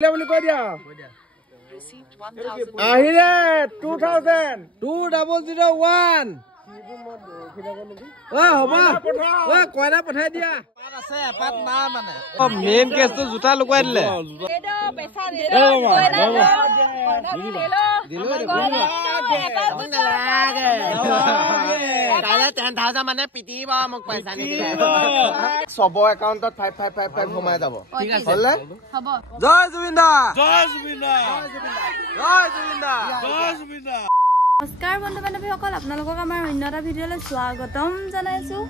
বুলি কৈ দিয়া আহিলে 2000 2001 হ'ব কয়লা পঠাই দিয়া আছে এপাত না মানে মেইন কেছটো জুতা লুকুৱাই দিলে কাইলৈ 10,000 মানে পিটিব মোক পইচা নিদিলে সব একাউণ্টত 5555 সোমাই যাব ঠিক আছে হলে হ'ব জয় জুবিন দা জয় জুবিন দা জয় জুবিন দা জয় জুবিন দা নমস্কাৰ বন্ধু বান্ধৱীসকল আপোনালোকক আমাৰ অন্য এটা ভিডিঅ'লৈ স্বাগতম জনাইছোঁ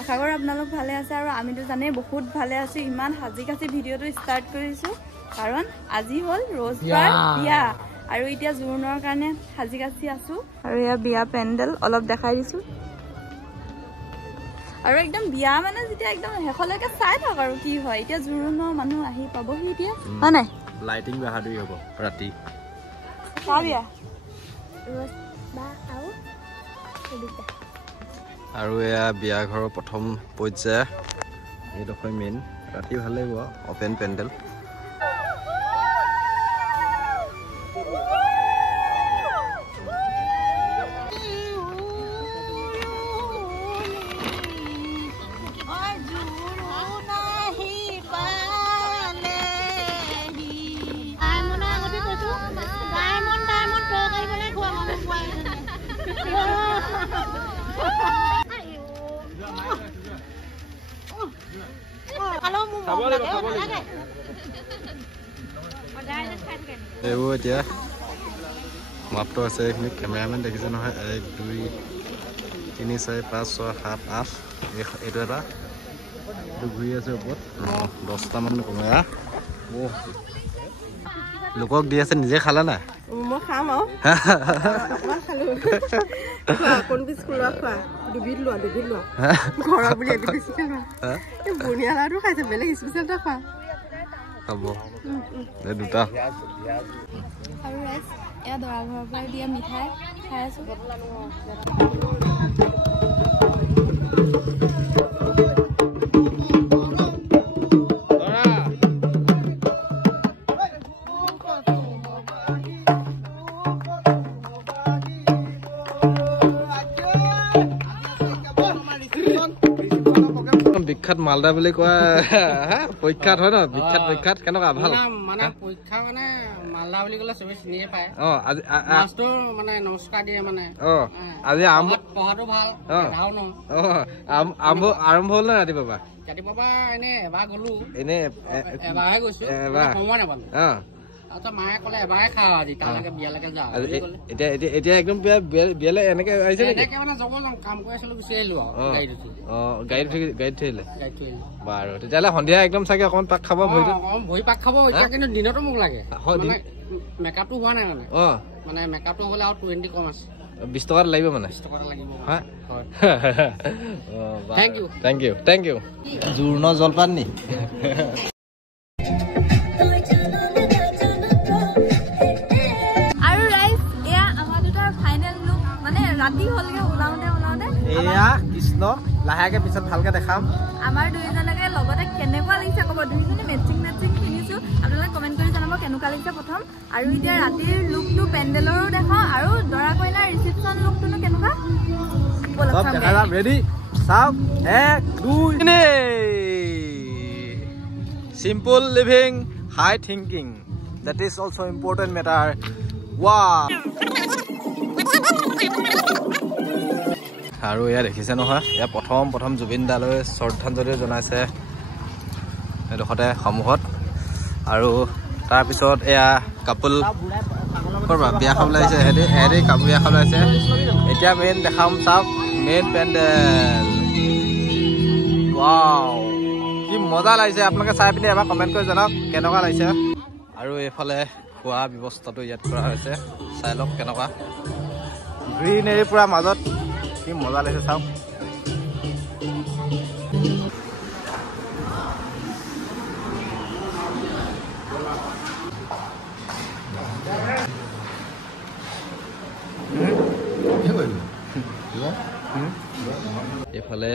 আশা কৰোঁ আপোনালোক ভালে আছে আৰু আমিতো জানেই বহুত ভালে আছোঁ ইমান সাজি কাচি ভিডিঅ'টো ষ্টাৰ্ট কৰিছোঁ কাৰণ আজি হ'ল ৰ'জবাৰ বিয়া আৰু এতিয়া জোৰোণৰ কাৰণে সাজি কাচি আছোঁ আৰু এয়া বিয়া পেণ্ডেল অলপ দেখাই দিছোঁ আৰু একদম বিয়া মানে যেতিয়া একদম শেষলৈকে চাই থাক আৰু কি হয় এতিয়া জোৰোণৰ মানুহ আহি পাবহি এতিয়া হয় নাই লাইটিং বাহাদুৰি হ'ব ৰাতি কা বিয়া আৰু এয়া বিয়া ঘৰৰ প্ৰথম পৰ্যায় এইডোখৰ মেইন ৰাতি ভাল লাগিব অপেন পেণ্ডেল এইবোৰ এতিয়া মাত্ৰ আছে এইখিনি কেমেৰামেন দেখিছে নহয় 1 2 3 4 5 6 7 8 এইটো এটা ঘূৰি আছে ওপৰত 10টামান কমেৰা লোকক দি আছে নিজে খালা না মই খাম আৰু খালো কোন পিছ খোলা খোৱা দুবিধ লোৱা ঘৰৰ বুলি এবিধ বেছিকে লোৱা এই বুনিয়া লাডু খাইছে বেলেগ স্পেচিয়েল এটা খোৱা হ'ব এই দুটা আৰু ৰাইজ এয়া দৰা ঘৰৰ পৰা দিয়া মিঠাই খাই আছো বিখ্যাত মালদা বুলি কোৱা পৰীক্ষাত হয় ন বিখ্যাত কেনেকুৱা ভাল মানে পৰীক্ষা মানে মালদা বুলি ক'লে চবে চিনিয়ে পায় আজি মাছটো মানে নমস্কাৰ দিয়ে মানে আজি পঢ়াটো ভাল পঢ়াও ন আৰম্ভ হ'ল নে ৰাতিপুৱা এনে এবাৰ গলো এনে এবাৰহে গৈছো সময় নাপালো মায়ে ক'লে এবাৰে খা আজি তালৈকে বিয়ালৈকে যা এতিয়া একদম বিয়ালে এনেকে আহিছে এনেকে মানে যাব কাম কৰি আছিলো গুচি আহিলো গাড়ীত থৈ আহিলে বাৰু তেতিয়াহ'লে সন্ধিয়া একদম চাগে অকমান পাক খাব ভৰি পাক খাব এতিয়া কিন্তু দিনতো মোক লাগে মেকআপটো হোৱা নাই মানে মেকআপটো হ'লে আৰু 20 কম আছে 20 টকা লাগিব মানে 20 টকা লাগিব থেংক ইউ জোৰোণৰ জলপান নি ৰাতি হ'লগে ওলাওঁতে এয়া কৃষ্ণ লাহেকে পিছত ভালকে দেখাম আমাৰ দুইজনকে লগতে কেনেকুৱা লাগিছে ক'ব দুইজনে মেচিং কিনিছো আপোনালোকে কমেণ্ট কৰি জনাব কেনেকুৱা লাগিছে প্ৰথম আৰু এতিয়া ৰাতিৰ লুকটো পেণ্ডেলৰো দেখাওঁ আৰু দৰা কইনাৰ ৰিচিপশ্যন লুকটোনো কেনেকুৱা সব দেখা যাম ৰেডি চাওক 1 2 simple living high thinking that is also important matter wow আৰু এয়া দেখিছে নহয় এয়া প্ৰথম জুবিন দালৈ শ্ৰদ্ধাঞ্জলি জনাইছে এডোখৰতে সন্মুখত আৰু তাৰপিছত এয়া কাপল বিয়া খাবলৈ আহিছে সিহঁতি কাপোৰ বিয়া খাবলৈ আহিছে এতিয়া মেইন দেখাম চাওক মেইন পেণ্ডেল ৱাও কি মজা লাগিছে আপোনালোকে চাই পিনি এবাৰ কমেণ্ট কৰি জনাওক কেনেকুৱা লাগিছে আৰু এইফালে খোৱা ব্যৱস্থাটো ইয়াত কৰা হৈছে চাই লওক কেনেকুৱা গ্ৰীনেৰী পুৰা মাজত কি মজা লাগিছে চাওক এইফালে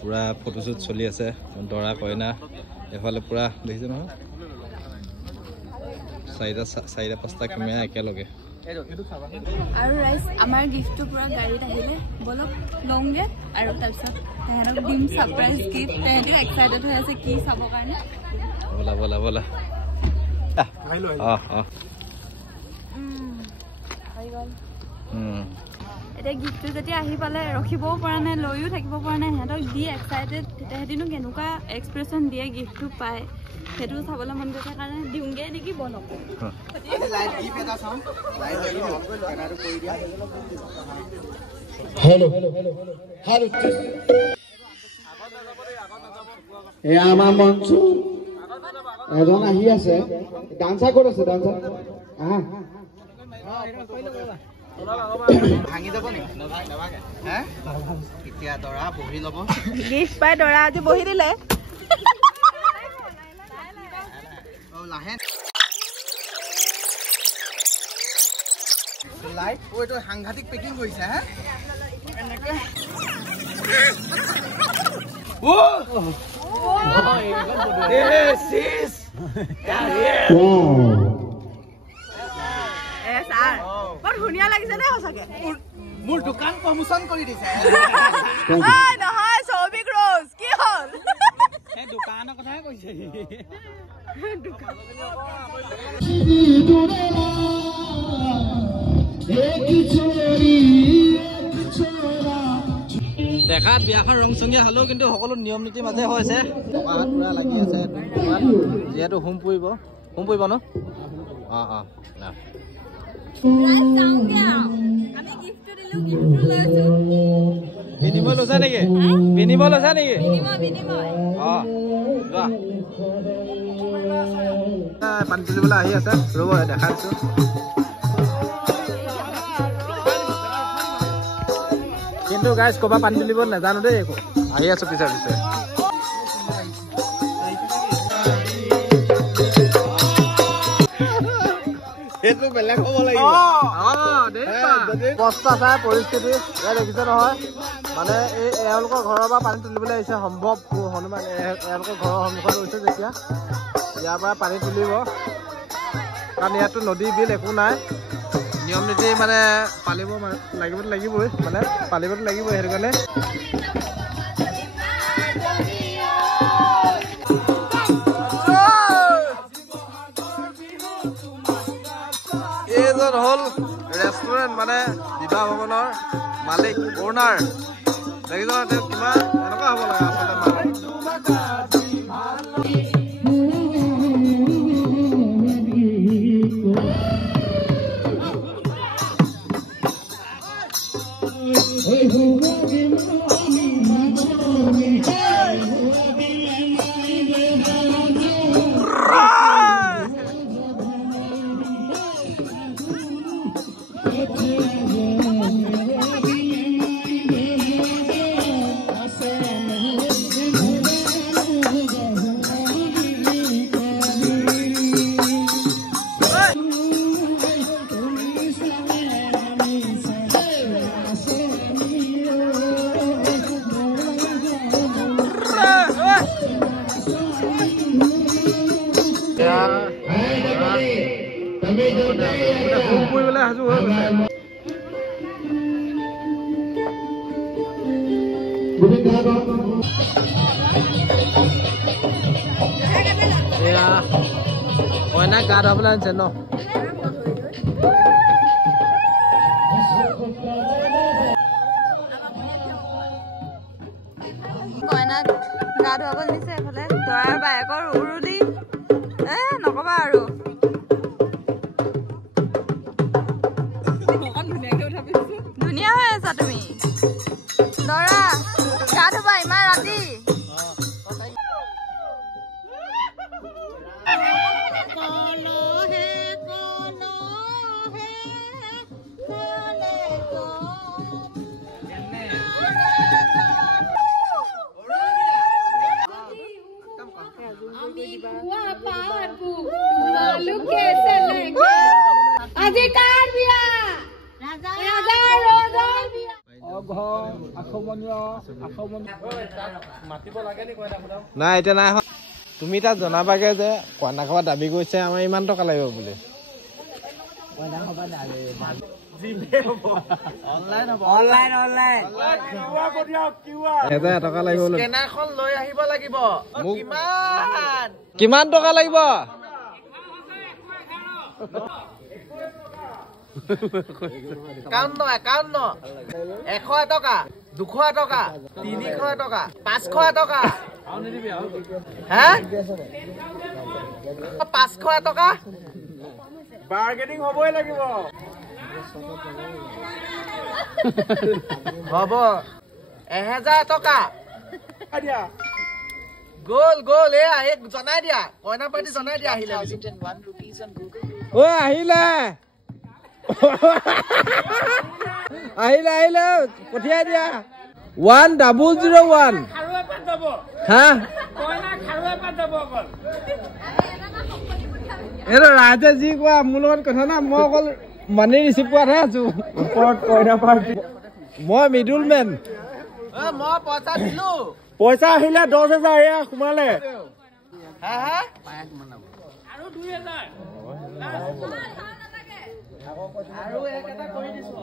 পুৰা ফটোশ্বুট চলি আছে দৰা কইনা এফালে পুৰা দেখিছে নহয় 4-5টা কেমেৰা একেলগে আৰু ৰাইজ আমাৰ গিফ্টটো পুৰা গাড়ীত আহিলে বলক লওঁগে আৰু তাৰপিছত তেহেঁতক দিম ছাৰপ্ৰাইজ গিফ্ট তেহেঁতিও এক্সাইটেড হৈ আছে কি চাবৰ কাৰণে বলা হৈ গ'ল এতিয়া গিফ্টটো যেতিয়া আহি পালে ৰখিবও পৰা নাই লৈও থাকিব পৰা নাই সিহঁতক দি এক্সাইটেড তেহেঁতিনো কেনেকুৱা এক্সপ্ৰেশ্যন দিয়ে গিফ্টটো পায় সেইটো চাবলৈ মন গৈছে কাৰণে দিওঁগে নেকি বলক এয়া আমাৰ মঞ্চ এজন আহি আছে ডান্সাৰ ক'ত আছে ডান্সাৰ আহা ভাঙি যাব নি এতিয়া দৰা বহি ল'ব গিফ্ট পাই দৰা আজি বহি দিলে লাহে লাইট এইটো সাংঘাতিক পেকিং কৰিছে হা ধুনীয়া লাগিছে দেই সঁচাকে মোৰ দোকান প্ৰমোচন কৰি দিছে নহয় সৌভিক ৰোজ কি হ'ল দোকানৰ কথাই কৈছে দেখাত বিয়াখন ৰংচঙীয়া হ'লেও কিন্তু সকলো নিয়ম নীতিৰ মাজে হৈছে টকাত পুৰা লাগি আছে যিহেতু হোম পৰিব ন বিনিময় লৈছা নেকি পানী তুলিবলৈ আহি আছে ৰ'ব দেখা দিছো কিন্তু গাইজ ক'বা পানী তুলিব নাজানো দেই একো আহি আছো পিছে সেইটো বেলেগ হ'ব লাগিব কষ্ট আছে পৰিস্থিতি দেখিছে নহয় মানে এওঁলোকৰ ঘৰৰ পৰা পানী তুলিবলৈ আহিছে সম্ভৱ হনুমান এওঁলোকৰ ঘৰৰ সন্মুখত হৈছে যেতিয়া ইয়াৰ পৰা পানী তুলিব কাৰণ ইয়াততো নদী বিল একো নাই নিয়ম নীতি মানে পালিবতো লাগিবই মানে পালিবতো লাগিবই সেইটো কাৰণে এইজন হ'ল ৰেষ্টুৰেণ্ট মানে বিবাহ ভৱনৰ মালিক অ'নাৰ দেখিছ তেওঁ কিমান এনেকুৱা হ'ব লাগে আচলতে কইনা গা ধুবলৈ আনিছে ন কইনাক গা ধুৱাবলৈ দিছে এইফালে দৰাৰ বায়েকৰ উৰুলি নকবা আৰু ধুনীয়া হৈ আছা তুমি দৰা গা ধুবা ইমান ৰাতি নাই এতিয়া নাই তুমি তাত জনাবাগে যে কইনা খাব দাবী কৰিছে আমাৰ ইমান টকা লাগিব বুলি টকা লাগিব লৈ আহিব লাগিব কিমান টকা লাগিব 51 টকা 200 টকা 300 টকা 500 টকা হা 500 টকা বাৰ্গেনিং হ'বই লাগিব হ'ব 1000 টকা গোল গোল এ জনাই দিয়া কইনা পাৰ্টি জনাই দিয়া আহিলে ও আহিলে আহিলে পঠিয়াই দিয়া 1001 হা এটো ৰাজে যি কোৱা মোৰ লগত কথা না মই অকল মানি ৰিচিভ কৰাহে আছো কইনা পাৰ্টি মই মিডলমেন মই পইচা দিলো পইচা আহিলে 10000 এয়া সোমালে হা হা আৰু 2000 আৰু একটা কৰি দিছো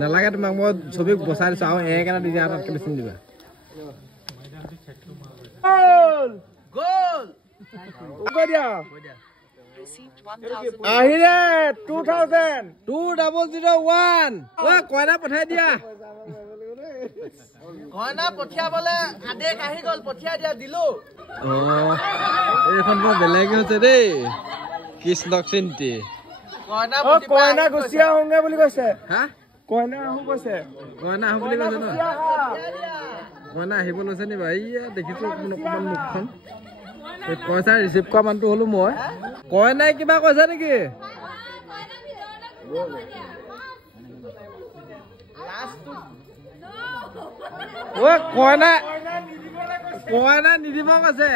নালাগে তোমাক মই ছবি বচাই দিছো আৰু এক এটা দি দিয়া তাতকে বেছি দিবা গোল কৈ দিয়া আহিলে 2001 ও কইনা পঠাই দিয়া কইনা পঠিয়াবলে আদেশ আহি গল পঠিয়াই দিয়া দিলো এইখন বৰ বেলেগ হৈছে দেই কৃষ্ণক চিন্তি কইনা গুচিয়া হংগে বুলি কৈছে হা কইনা আহো কৈছে কইনা আহো বুলি কৈছে ন কইনা আহিব লৈছে নি ভাই দেখিছো অকমান মুখখন পইচা ৰিচিভ কৰা মানুহটো হলো মই কইনাই কিবা কৈছে নেকি কইনা নিদিব কৈছে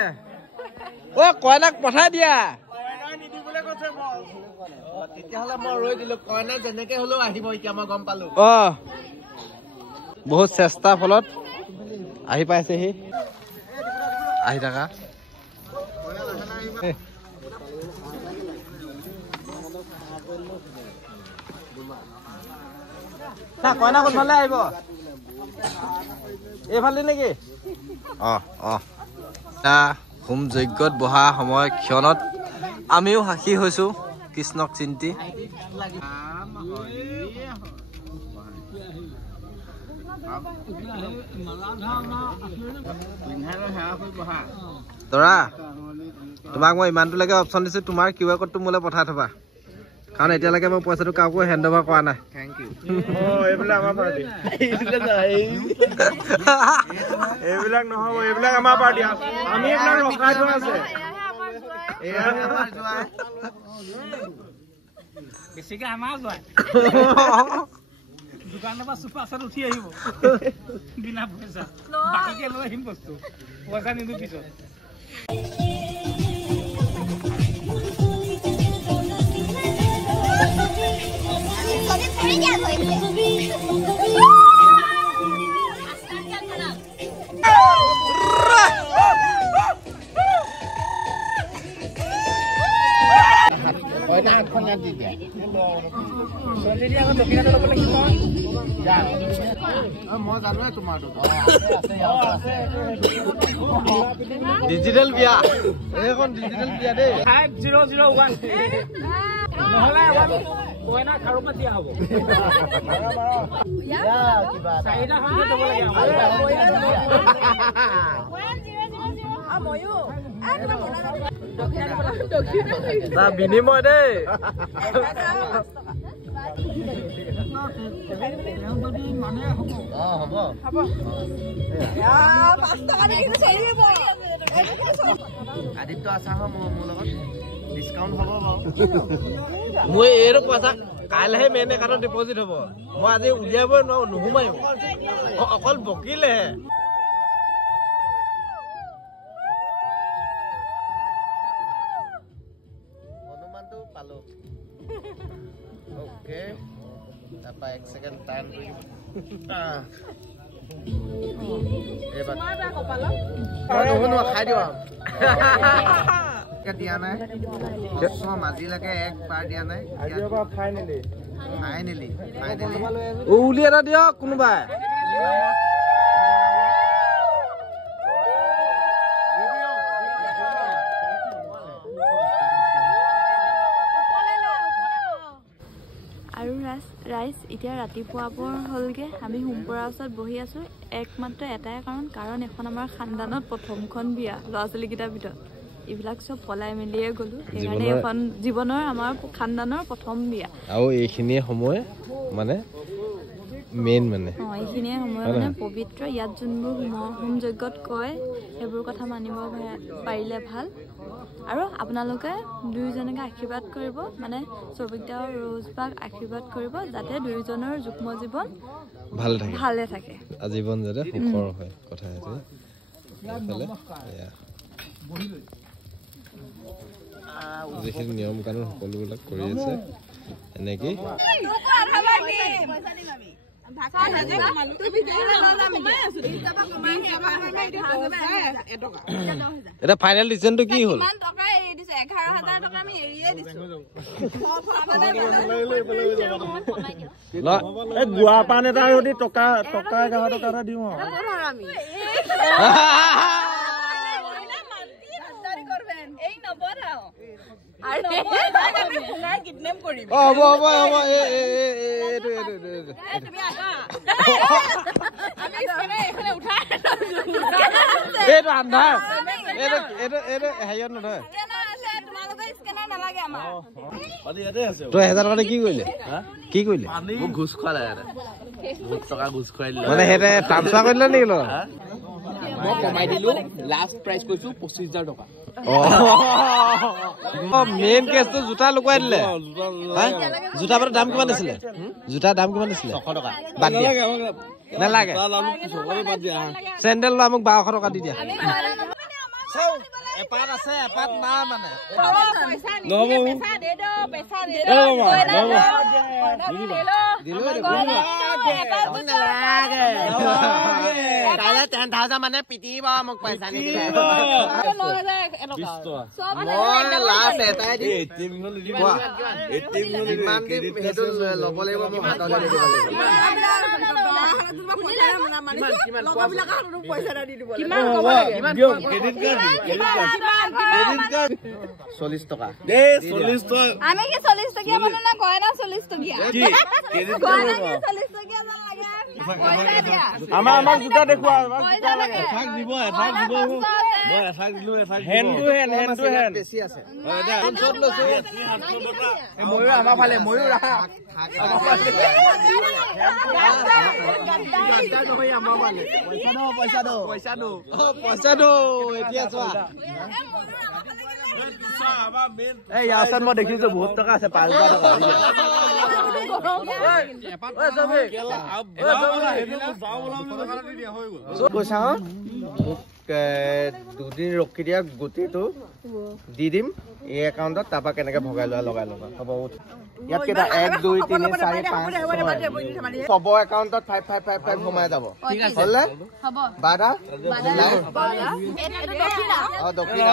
কইনাক পঠাই দিয়া তেতিয়াহ'লে মই ৰৈ দিলো কইনা যেনেকে হলেও আহিব এতিয়া মই গম পালো বহুত চেষ্টাৰ ফলত আহি পাইছেহি আহি থাকা কইনা কোনফালে আহিব এইফালে নেকি হোম যজ্ঞত বহা সময় ক্ষণত আমিও সাক্ষী হৈছো কৃষ্ণক চিন্তি তৰা তোমাক মই ইমানটোলৈকে অপশ্যন দিছো তোমাৰ কিউআৰ কোডটো মোলৈ পঠাই থবা কাৰণ এতিয়ালৈকে মই পইচাটো কাকো হেণ্ড অভাৰ কৰা নাই এইবিলাক নহব এইবিলাক আমাৰ পাৰ্টি আমি এইবিলাক ৰখাই থোৱা আছে বেছিকে আমাৰ যোৱা দোকানৰ পৰা চুপাছত উঠি আহিব বিনা পইচা বাকীকে লৈ আহিম বস্তু পইচা নিদো পিছত ডিজিটেল বিয়া এইখন ডিজিটেল বিয়া দেই 5001 নহলে কইনা খাৰু পাতি হ'ব চাইদা খাৰু দিব লাগে ময়ো না বিনিময় দেই আদিত্য আছা মোৰ লগত ডিসকাউন্ট হ'ব মই এৰ পইচা কাইলেহে মেন একাউণ্টত ডিপজিট হ'ব মই আজি উলিয়াবই নোৱাৰো নুহুমায়ো অকল বকিলেহে অনুমানটো পালো ওকে তাৰপা 1 সেকেন্ড টাইম খাই দিওঁ দিয়া নাই মাজিলৈকে একবাৰ দিয়া নাই উলি এটা দিয়ক কোনোবাই আৰু ৰাইজ এতিয়া ৰাতিপুৱা হ'লগৈ আমি হোমপৰা ওচৰত বহি আছোঁ একমাত্ৰ এটাই কাৰণ এখন আমাৰ খানদানত প্ৰথমখন বিয়া ল'ৰা ছোৱালীকেইটাৰ ভিতৰত এইবিলাক চব পলাই মেলিয়ে গ'লো সেইকাৰণে এখন জীৱনৰ আমাৰ খানদানৰ প্ৰথম বিয়া আৰু এইখিনিয়ে সময় মানে মেইন মানে এইখিনিয়ে সময় মানে পবিত্ৰ ইয়াত যোনবোৰ হোম যজ্ঞত কয় সেইবোৰ কথা মানিব পাৰিলে ভাল আৰু আপোনালোকে দুয়োজনকে আশীৰ্বাদ কৰিব মানে সৌভিকদা আৰু ৰোজবাক আশীৰ্বাদ কৰিব যাতে দুয়োজনৰ যুগ্ম জীৱন ভালে থাকে আজীৱন যাতে সুখৰ হয় কথা সেইটো যিখিনি নিয়ম কানুন সকলোবিলাক কৰি আছে এনেকেই এটা ফাইনেল ডিচিজনটো কি হ'ল গুৱা পান এটা যদি টকা 11,000 টকা এটা দিওঁ কি কৰিলে ঘোষ খোৱালে টকা ঘোষ খুৱাই দিলে মানে সিহঁতে ট্ৰান্সফাৰ কৰিলে নেকি ল'ৰা মই কমাই দিলো লাষ্ট প্ৰাইচ কৈছো 25,000 টকা মেইন কেছটো জোতা লুকুৱাই দিলে জোতা পাতৰ দাম কিমান আছিলে জোতাৰ দাম কিমান আছিলে 600 টকা বাদ দিয়া নালাগে চেণ্ডেল লোৱা মোক 1200 টকা দি দিয়া এপাত আছে এপাত না মানে কাইলৈ 10,000 মানে পিটিব মোক পইচা ল'ব লাগিব মোক হাতলৈ চল্লিছ টকা আমি কি 40 টকীয়া মানুহ না কয় না 40 টকীয়া আমাৰ জোতা দেখুৱা বেছি আছে ময়ূৰ আমাৰ ফালে ময়ূৰ পইচা দো এতিয়া চোৱা এই ইয়াৰ ওচৰত মই দেখিছো বহুত টকা আছে 5,000 টকা পইচা দুদিন ৰখি দিয়া গোটেইটো দি দিম এই একাউণ্টত তাৰপৰা কেনেকে ভগাই লোৱা লগাই ল'বা হ'ব ইয়াত কেইটা 1 2 3 4 5 চবৰ একাউণ্টত 5 সোমাই যাব হ'লে বাধা দক্ষিণা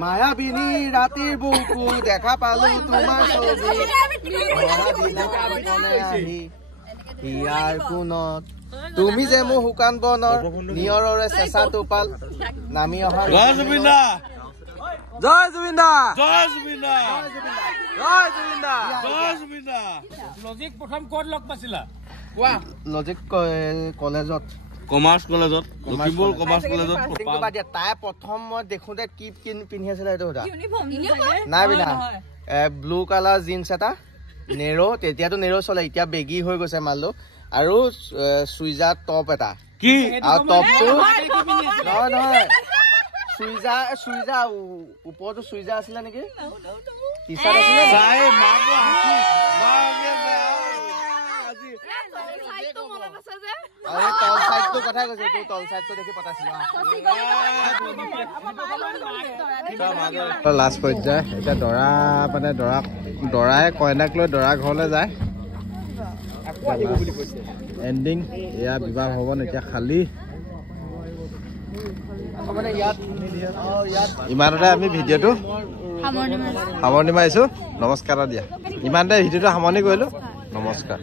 মায়াবিনী ৰাতিৰ বুকু দেখা পালো তোমাৰ হিয়াৰ কোনত তুমি যে মোৰ শুকান বনৰ নিয়ৰৰে চেঁচা টোপাল নামি অহা জয় জুবিন দা জয় জুবিন দা জয় জুবিন দা জয় জুবিন দা জয় জুবিন দা লজিক প্ৰথম ক'ত লগ পাইছিলা লজিক কলেজত কমাৰ্চ কলেজত লখিমপুৰ কমাৰ্চ কলেজত তাই প্ৰথম মই দেখোতে কি পিন্ধি আছিলে সেইটো সোধা নাই পিন্ধা ব্লু কালাৰ জিন্স এটা নেৰো তেতিয়াতো নেৰো চলে এতিয়া বেগী হৈ গৈছে মালটো আৰু চুইজাৰ টপ এটা কি আৰু টপটো নহয় নহয় চুইজাৰ ওপৰতো চুইজাৰ আছিলে নেকি টি চাৰ্ট আছিলে তল চাইডটো কথাই কৈছে তোৰ তল চাইডটো দেখি পতাইছিলো লাষ্ট পৰ্যায় এতিয়া দৰা মানে দৰাই কইনাক লৈ দৰা ঘৰলৈ যায় এণ্ডিং এয়া বিবাহ ভৱন এতিয়া খালী ইমানতে আমি ভিডিঅ'টো সামৰণি মাৰিছো নমস্কাৰ দিয়া ইমানতে ভিডিঅ'টো সামৰণি কৰিলো নমস্কাৰ